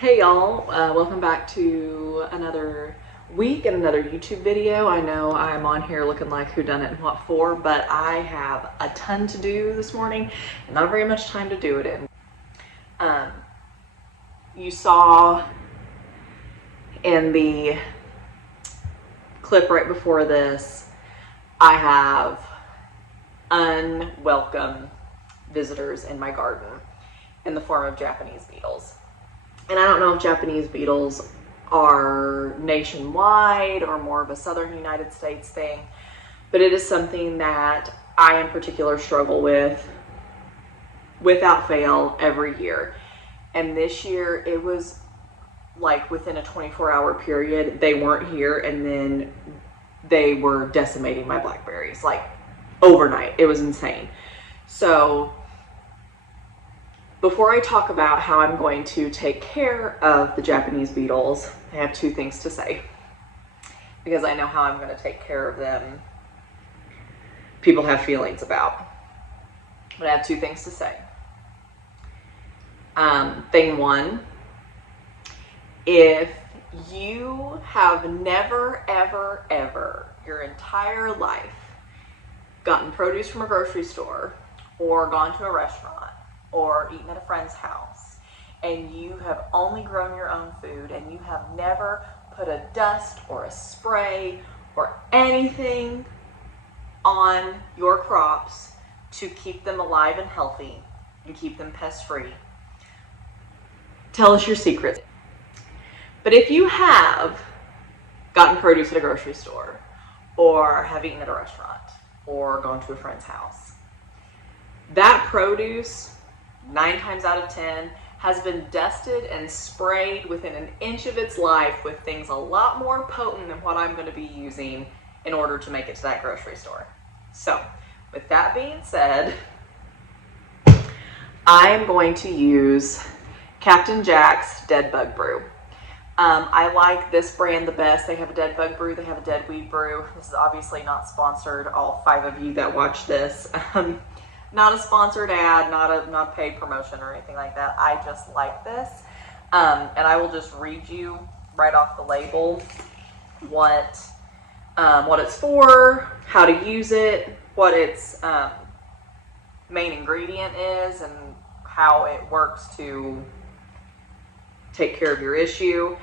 Hey y'all, welcome back to another week and another YouTube video. I know I'm on here looking like who done it and what for, but I have a ton to do this morning and not very much time to do it in. You saw in the clip right before this, I have unwelcome visitors in my garden in the form of Japanese beetles. And I don't know if Japanese beetles are nationwide or more of a southern United States thing, but it is something that I in particular struggle with without fail every year. And this year it was like within a 24-hour period, they weren't here and then they were decimating my blackberries like overnight. It was insane. So before I talk about how I'm going to take care of the Japanese beetles, I have two things to say. Because I know how I'm going to take care of them, people have feelings about. But I have two things to say. Thing one, if you have never, ever, ever, your entire life, gotten produce from a grocery store or gone to a restaurant, or eaten at a friend's house, and you have only grown your own food and you have never put a dust or a spray or anything on your crops to keep them alive and healthy and keep them pest free, tell us your secret. But if you have gotten produce at a grocery store or have eaten at a restaurant or gone to a friend's house, that produce 9 times out of 10 has been dusted and sprayed within an inch of its life with things a lot more potent than what I'm going to be using in order to make it to that grocery store. So with that being said, I am going to use Captain Jack's Dead Bug Brew. I like this brand the best. They have a dead bug brew, they have a dead weed brew. This is obviously not sponsored, all 5 of you that watch this. Not a sponsored ad, not a paid promotion or anything like that. I just like this. And I will just read you right off the label what it's for, how to use it, what its main ingredient is, and how it works to take care of your issue.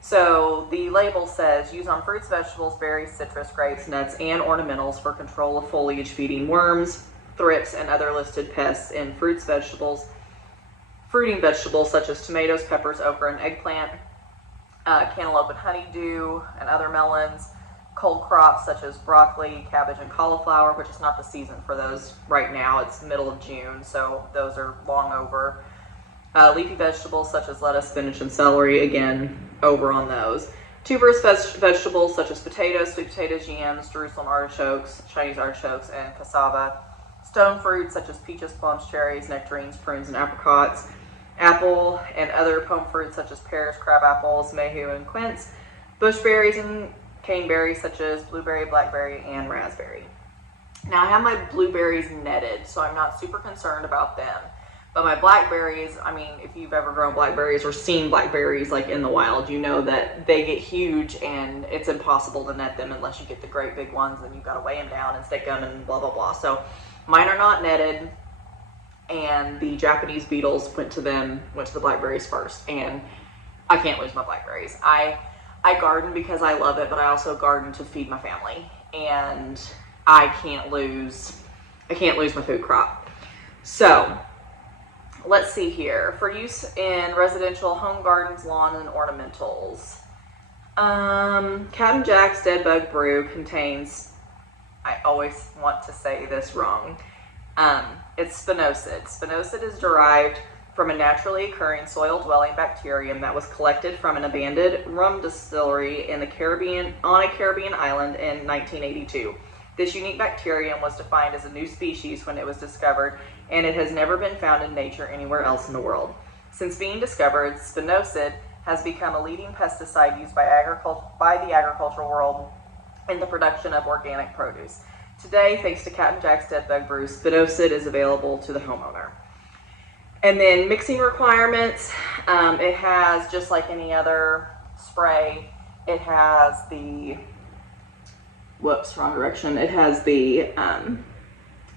So the label says, use on fruits, vegetables, berries, citrus, grapes, nuts, and ornamentals for control of foliage feeding worms, thrips, and other listed pests in fruits, vegetables, fruiting vegetables such as tomatoes, peppers, okra, and eggplant, cantaloupe and honeydew, and other melons, cold crops such as broccoli, cabbage, and cauliflower, which is not the season for those right now. It's middle of June, so those are long over. Leafy vegetables such as lettuce, spinach, and celery, again, over on those. Tuberous vegetables such as potatoes, sweet potatoes, yams, Jerusalem artichokes, Chinese artichokes, and cassava. Stone fruits such as peaches, plums, cherries, nectarines, prunes, and apricots. Apple and other pome fruits such as pears, crab apples, mayhew, and quince. Bush berries and caneberries such as blueberry, blackberry, and raspberry. Now I have my blueberries netted, so I'm not super concerned about them. But my blackberries, I mean, if you've ever grown blackberries or seen blackberries like in the wild, you know that they get huge and it's impossible to net them unless you get the great big ones, and you've got to weigh them down and stick them and blah, blah, blah. So mine are not netted, and the Japanese beetles went to the blackberries first, and I can't lose my blackberries. I garden because I love it, but I also garden to feed my family, and I can't lose my food crop. So let's see here. For use in residential home gardens, lawn, and ornamentals. Captain Jack's Dead Bug Brew contains, I always want to say this wrong, it's spinosad. Spinosad is derived from a naturally occurring soil-dwelling bacterium that was collected from an abandoned rum distillery in the Caribbean, on a Caribbean island in 1982. This unique bacterium was defined as a new species when it was discovered, and it has never been found in nature anywhere else in the world. Since being discovered, spinosad has become a leading pesticide used by the agricultural world in the production of organic produce. Today, thanks to Captain Jack's Dead Bug Brew, spinosad is available to the homeowner. And then mixing requirements, It has, just like any other spray, it has the, whoops, wrong direction. It has the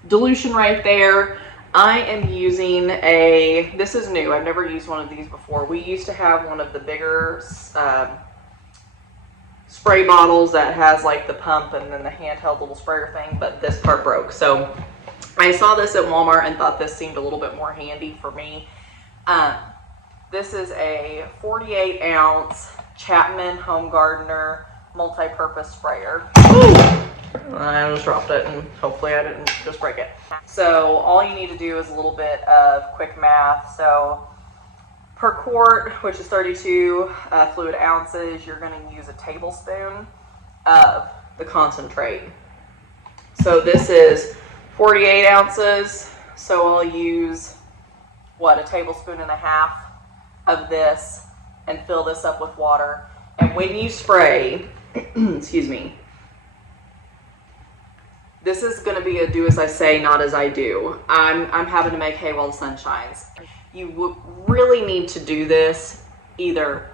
dilution right there. I am using this is new. I've never used one of these before. We used to have one of the bigger spray bottles that has like the pump and then the handheld little sprayer thing, but this part broke. So I saw this at Walmart and thought this seemed a little bit more handy for me. This is a 48 ounce Chapman Home Gardener multi-purpose sprayer. I almost dropped it and hopefully I didn't just break it. So all you need to do is a little bit of quick math. So per quart, which is 32 fluid ounces, you're going to use a tablespoon of the concentrate. So this is 48 ounces. So I'll use, what, a tablespoon and a half of this and fill this up with water. And when you spray, excuse me, this is going to be a do as I say, not as I do. I'm having to make hay while the sun shines. You really need to do this either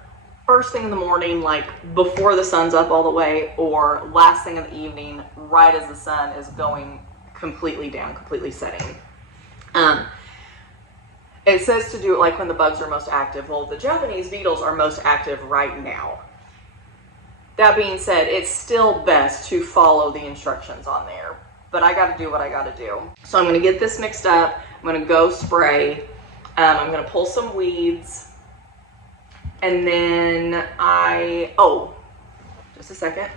first thing in the morning, like before the sun's up all the way, or last thing in the evening, right as the sun is going completely down, completely setting. It says to do it like when the bugs are most active. Well, the Japanese beetles are most active right now. That being said, it's still best to follow the instructions on there, but I got to do what I got to do. So I'm going to get this mixed up. I'm going to go spray. I'm going to pull some weeds, and then just a second.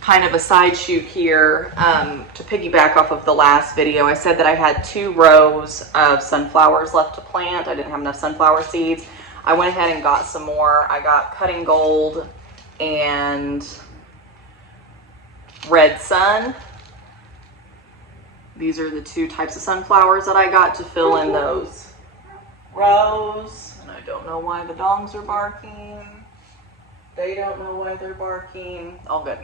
Kind of a side shoot here, to piggyback off of the last video. I said that I had 2 rows of sunflowers left to plant. I didn't have enough sunflower seeds. I went ahead and got some more. I got Cutting Gold and Red Sun. These are the 2 types of sunflowers that I got to fill in those rows. And I don't know why the dogs are barking. They don't know why they're barking. All good.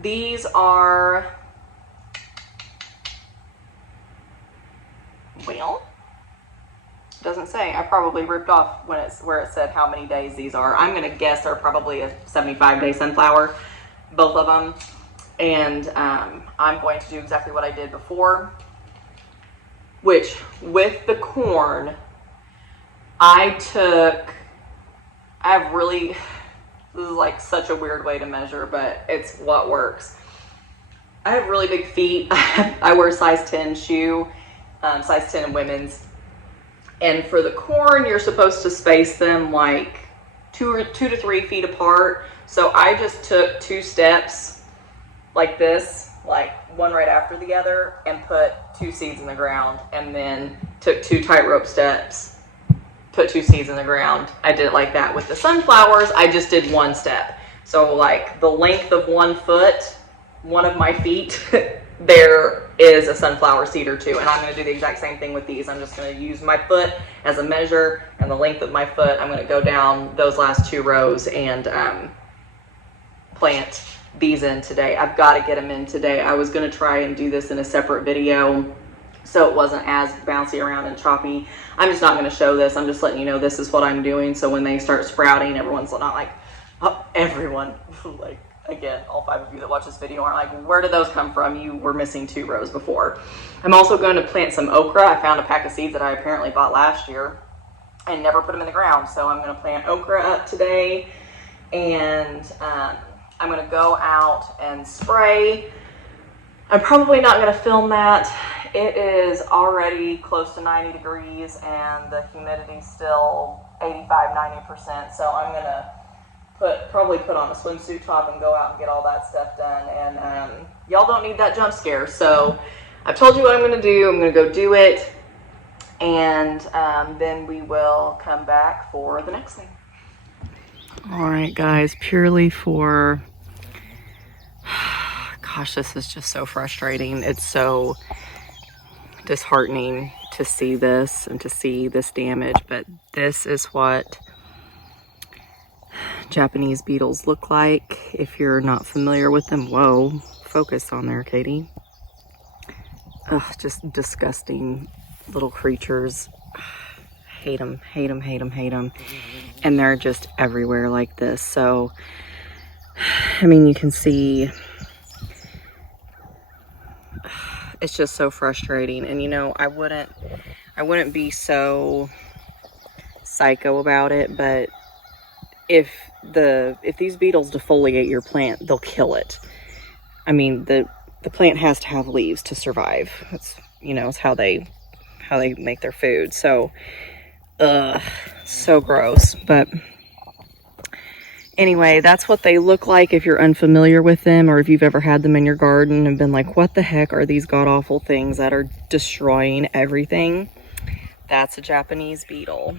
These are, well, doesn't say. I probably ripped off where it said how many days these are. I'm going to guess they're probably a 75-day sunflower, both of them. And I'm going to do exactly what I did before, which with the corn, this is like such a weird way to measure, but it's what works. I have really big feet. I wear size 10 shoe, size 10 in women's. And for the corn, you're supposed to space them like 2 to 3 feet apart. So I just took 2 steps like this, like one right after the other, and put 2 seeds in the ground, and then took 2 tightrope steps, put 2 seeds in the ground. I did it like that. With the sunflowers, I just did 1 step. So like the length of 1 foot, one of my feet, there is a sunflower seed or 2. And I'm going to do the exact same thing with these. I'm just going to use my foot as a measure, and the length of my foot, I'm going to go down those last 2 rows and plant these in today. I've got to get them in today. I was going to try and do this in a separate video so it wasn't as bouncy around and choppy. I'm just not going to show this. I'm just letting you know this is what I'm doing. So when they start sprouting, everyone's not like, oh, everyone, like, again, all 5 of you that watch this video aren't like, where did those come from? You were missing 2 rows before. I'm also going to plant some okra. I found a pack of seeds that I apparently bought last year and never put them in the ground. So I'm going to plant okra up today, and I'm going to go out and spray. I'm probably not going to film that. It is already close to 90 degrees and the humidity's still 85-90%. So I'm going to probably put on a swimsuit top and go out and get all that stuff done. And y'all don't need that jump scare. So I've told you what I'm going to do. I'm going to go do it, and then we will come back for the next thing. All right, guys, purely for, gosh, this is just so frustrating. It's so disheartening to see this and to see this damage, but this is what Japanese beetles look like. If you're not familiar with them, whoa, focus on there, Katie. Ugh, just disgusting little creatures. hate them, hate them, hate them, hate them. And they're just everywhere like this. So, I mean, you can see it's just so frustrating. And you know, I wouldn't be so psycho about it, but if these beetles defoliate your plant, they'll kill it. I mean, the plant has to have leaves to survive. It's, you know, it's how they make their food. So so gross. But anyway, that's what they look like if you're unfamiliar with them, or if you've ever had them in your garden and been like, what the heck are these god-awful things that are destroying everything? That's a Japanese beetle.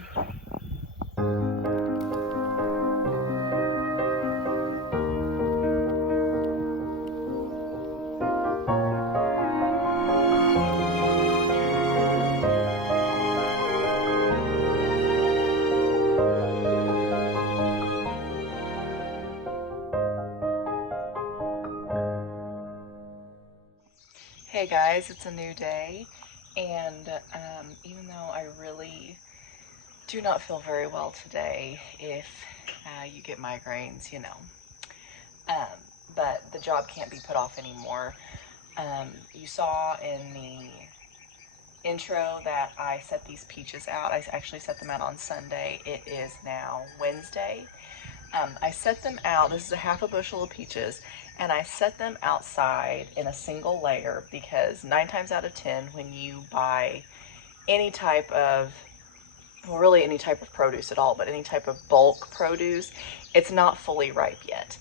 Hey guys, it's a new day, and even though I really do not feel very well today, if you get migraines, you know, but the job can't be put off anymore. You saw in the intro that I set these peaches out. I actually set them out on Sunday. It is now Wednesday. I set them out, this is a half a bushel of peaches, and I set them outside in a single layer because 9 times out of 10 when you buy any type of, well, really any type of produce at all, but any type of bulk produce, it's not fully ripe yet.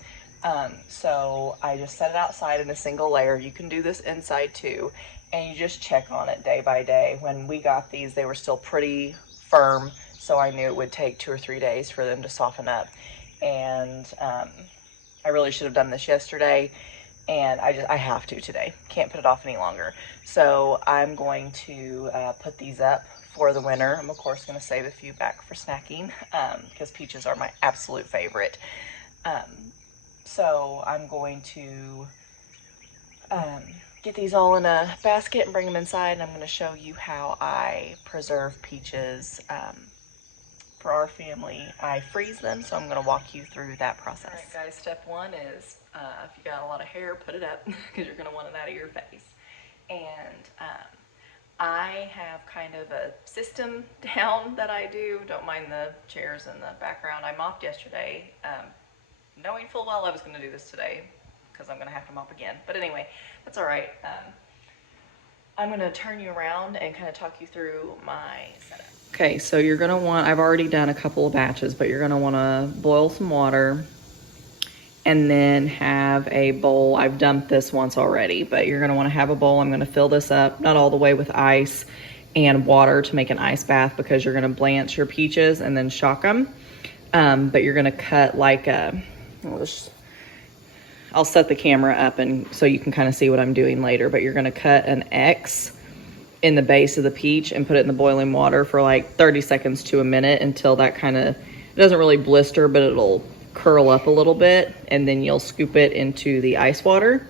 So I just set it outside in a single layer. You can do this inside too, and you just check on it day by day. When we got these, they were still pretty firm, so I knew it would take 2 or 3 days for them to soften up. And I really should have done this yesterday, and I have to today. Can't put it off any longer. So I'm going to put these up for the winter. I'm of course going to save a few back for snacking because peaches are my absolute favorite. So I'm going to get these all in a basket and bring them inside, and I'm going to show you how I preserve peaches. For our family, I freeze them, so I'm going to walk you through that process. All right, guys, step 1 is if you got a lot of hair, put it up because you're going to want it out of your face. And I have kind of a system down that I do. Don't mind the chairs in the background. I mopped yesterday, knowing full well I was going to do this today because I'm going to have to mop again. But anyway, that's all right. I'm going to turn you around and kind of talk you through my setup. Okay, so you're going to want, I've already done a couple of batches, but you're going to want to boil some water and then have a bowl. I've dumped this once already, but you're going to want to have a bowl. I'm going to fill this up, not all the way with ice and water to make an ice bath because you're going to blanch your peaches and then shock them. But you're going to cut like a, I'll set the camera up and so you can kind of see what I'm doing later, but you're going to cut an X in the base of the peach and put it in the boiling water for like 30 seconds to a minute until that kind of, it doesn't really blister, but it'll curl up a little bit, and then you'll scoop it into the ice water.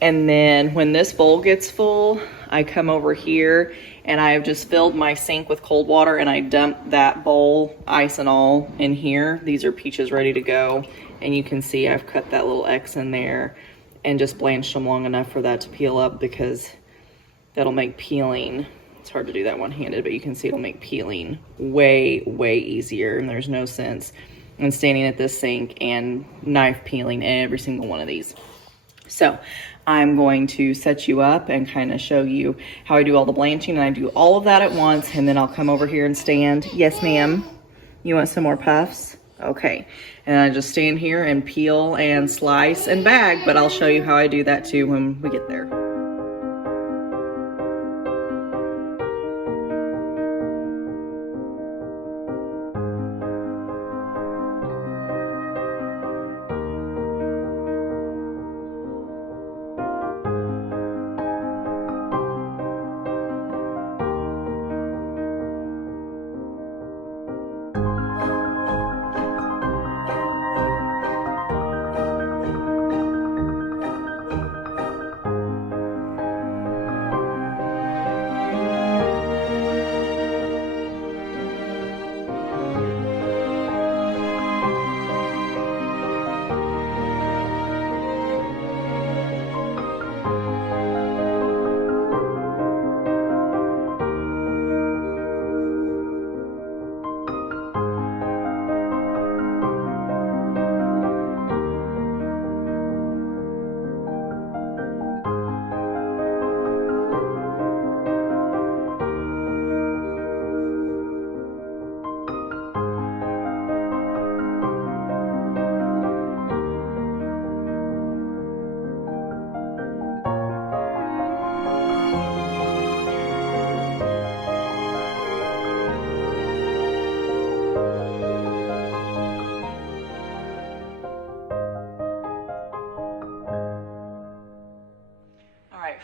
And then when this bowl gets full, I come over here and I've just filled my sink with cold water and I dump that bowl, ice and all, in here. These are peaches ready to go, and you can see I've cut that little X in there and just blanched them long enough for that to peel up because that'll make peeling, it's hard to do that one-handed, but you can see it'll make peeling way, way easier, and there's no sense in standing at this sink and knife peeling every single one of these. So I'm going to set you up and kind of show you how I do all the blanching, and I do all of that at once, and then I'll come over here and stand. Yes, ma'am. You want some more puffs? Okay. And I just stand here and peel and slice and bag, but I'll show you how I do that too when we get there.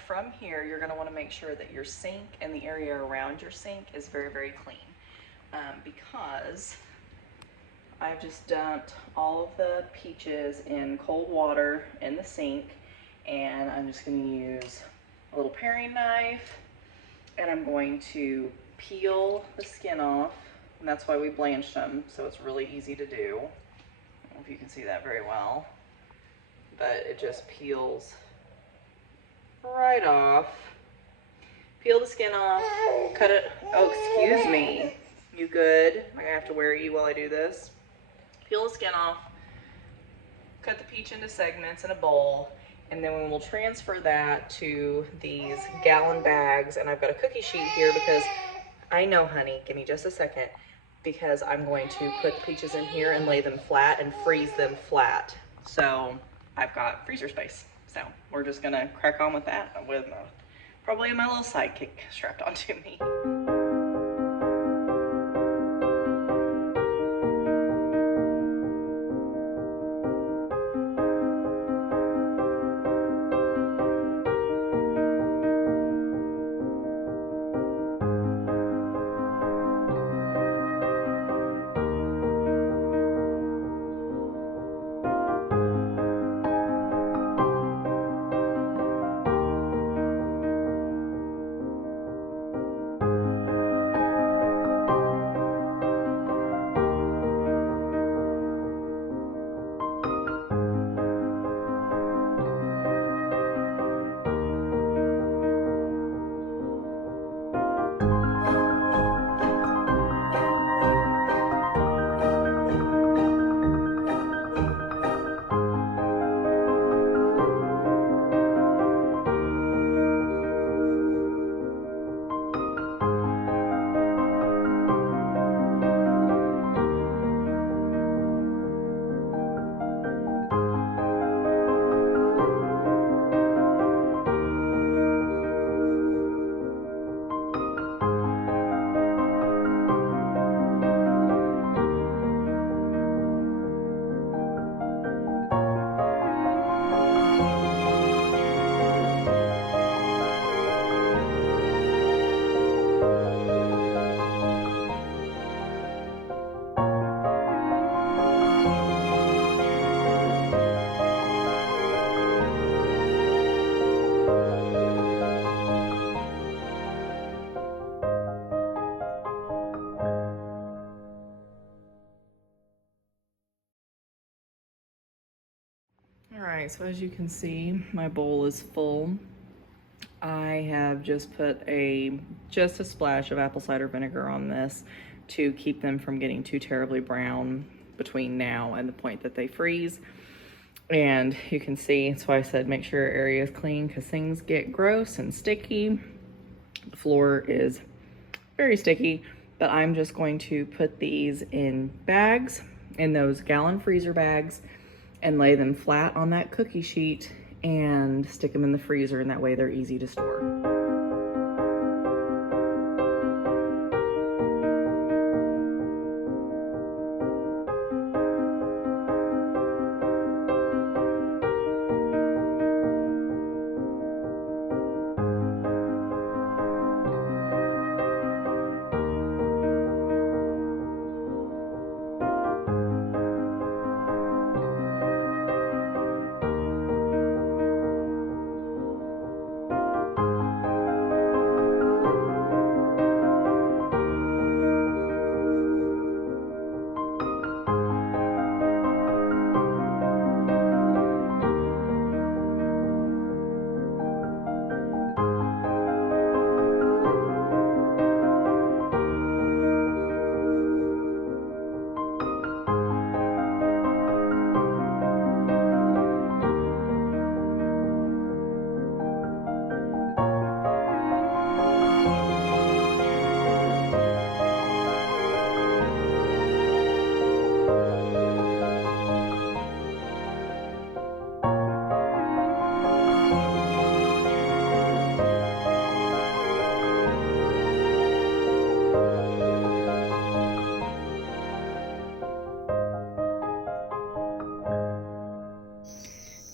from here, you're going to want to make sure that your sink and the area around your sink is very, very clean, because I've just dumped all of the peaches in cold water in the sink, and I'm just going to use a little paring knife, and I'm going to peel the skin off, and that's why we blanched them, so it's really easy to do. I don't know if you can see that very well, but it just peels right off. Peel the skin off, cut it. Oh, excuse me. You good? I'm gonna have to wear you while I do this. Peel the skin off, cut the peach into segments in a bowl, and then we will transfer that to these gallon bags. And I've got a cookie sheet here because I know, honey, give me just a second, because I'm going to put the peaches in here and lay them flat and freeze them flat. So I've got freezer space. So we're just gonna crack on with that with probably my little sidekick strapped onto me. All right, so as you can see, my bowl is full. I have just put just a splash of apple cider vinegar on this to keep them from getting too terribly brown between now and the point that they freeze. And you can see, that's why I said make sure your area is clean, because things get gross and sticky. The floor is very sticky, but I'm just going to put these in bags, in those gallon freezer bags, and lay them flat on that cookie sheet and stick them in the freezer, and that way they're easy to store.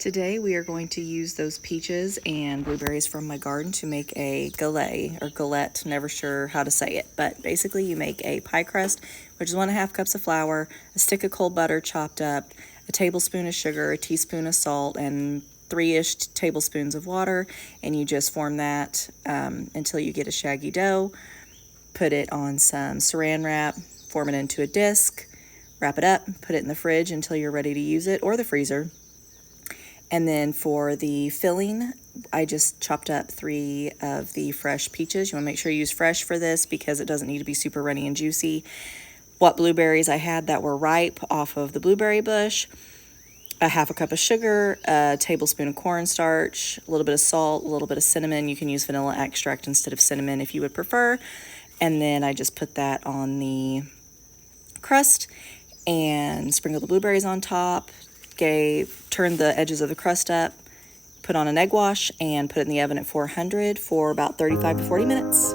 Today we are going to use those peaches and blueberries from my garden to make a galette or galette, never sure how to say it, but basically you make a pie crust, which is 1.5 cups of flour, a stick of cold butter chopped up, a tablespoon of sugar, a teaspoon of salt, and 3-ish tablespoons of water, and you just form that until you get a shaggy dough. Put it on some saran wrap, form it into a disc, wrap it up, put it in the fridge until you're ready to use it, or the freezer. And then for the filling, I just chopped up 3 of the fresh peaches. You want to make sure you use fresh for this because it doesn't need to be super runny and juicy. What blueberries I had that were ripe off of the blueberry bush, a 1/2 cup of sugar, a tablespoon of cornstarch, a little bit of salt, a little bit of cinnamon. You can use vanilla extract instead of cinnamon if you would prefer. And then I just put that on the crust and sprinkle the blueberries on top. Turn the edges of the crust up, put on an egg wash, and put it in the oven at 400 for about 35 to 40 minutes.